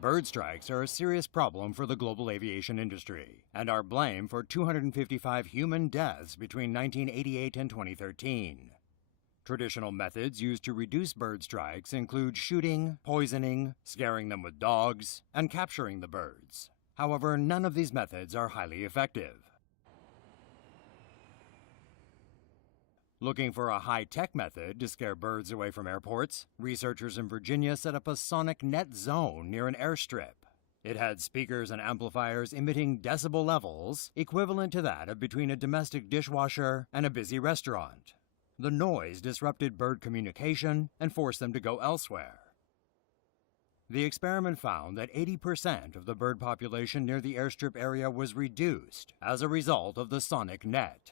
Bird strikes are a serious problem for the global aviation industry and are blamed for 255 human deaths between 1988 and 2013. Traditional methods used to reduce bird strikes include shooting, poisoning, scaring them with dogs, and capturing the birds. However, none of these methods are highly effective. Looking for a high-tech method to scare birds away from airports, researchers in Virginia set up a sonic net zone near an airstrip. It had speakers and amplifiers emitting decibel levels equivalent to that of between a domestic dishwasher and a busy restaurant. The noise disrupted bird communication and forced them to go elsewhere. The experiment found that 80% of the bird population near the airstrip area was reduced as a result of the sonic net.